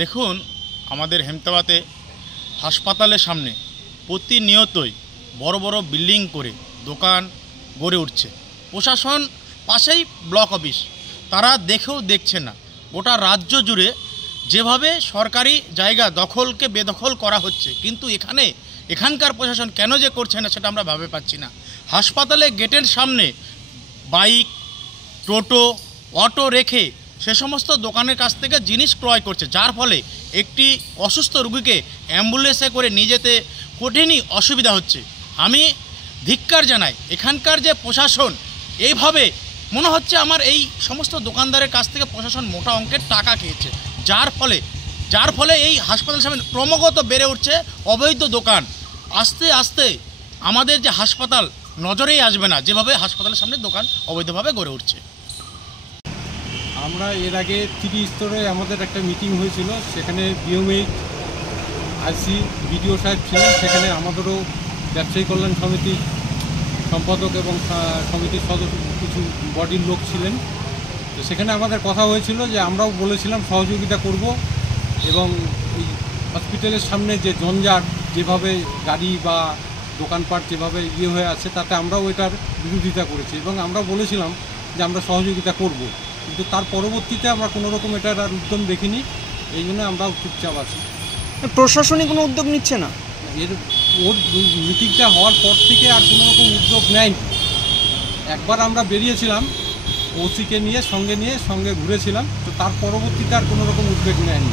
দেখুন, আমাদের হেমতাবাদে হাসপাতালের সামনে প্রতিনিয়তই বড় বড় বিল্ডিং করে দোকান গড়ে উঠছে। প্রশাসন পাশেই ব্লক অফিস, তারা দেখেও দেখছে না। গোটা রাজ্য জুড়ে যেভাবে সরকারি জায়গা দখলকে বেদখল করা হচ্ছে, কিন্তু এখানকার প্রশাসন কেন যে করছে না সেটা আমরা ভাবে পাচ্ছি না। হাসপাতালে গেটের সামনে বাইক, টোটো, অটো রেখে সে সমস্ত দোকানের কাছ থেকে জিনিস ক্রয় করছে, যার ফলে একটি অসুস্থ রোগীকে অ্যাম্বুলেন্সে করে নিয়ে যেতে কঠিনই অসুবিধা হচ্ছে। আমি ধিক্কার জানাই এখানকার যে প্রশাসন, এইভাবে মনে হচ্ছে আমার এই সমস্ত দোকানদারের কাছ থেকে প্রশাসন মোটা অঙ্কের টাকা খেয়েছে, যার ফলে এই হাসপাতালের সামনে ক্রমাগত বেড়ে উঠছে অবৈধ দোকান। আস্তে আস্তে আমাদের যে হাসপাতাল নজরেই আসবে না, যেভাবে হাসপাতালের সামনে দোকান অবৈধভাবে গড়ে উঠছে। আমরা এর আগে 3 স্তরে আমাদের একটা মিটিং হয়েছিল, সেখানে বিএমএইচ, আইসি, বিডিও সাহেব ছিলেন। সেখানে আমাদেরও ব্যবসায়ী কল্যাণ সমিতির সম্পাদক এবং সমিতির সদস্য কিছু বডির লোক ছিলেন। তো সেখানে আমাদের কথা হয়েছিল যে আমরাও বলেছিলাম সহযোগিতা করব, এবং এই হসপিটালের সামনে যে জঞ্জাট, যেভাবে গাড়ি বা দোকানপাট যেভাবে হয়ে আছে, তাতে আমরাও এটার বিরোধিতা করেছি এবং আমরাও বলেছিলাম যে আমরা সহযোগিতা করব। কিন্তু তার পরবর্তীতে আমরা কোনো রকম এটার আর উদ্যম দেখিনি, এই জন্য আমরাও চুপচাপ আছি। প্রশাসনিক কোনো উদ্যোগ নিচ্ছে না? ওর মিটিংটা হওয়ার পর থেকে আর কোনো রকম উদ্যোগ নেয়নি। একবার আমরা বেরিয়েছিলাম ওসিকে নিয়ে, সঙ্গে ঘুরেছিলাম, তো তার পরবর্তীতে আর কোনো রকম উদ্যোগ নেয়নি।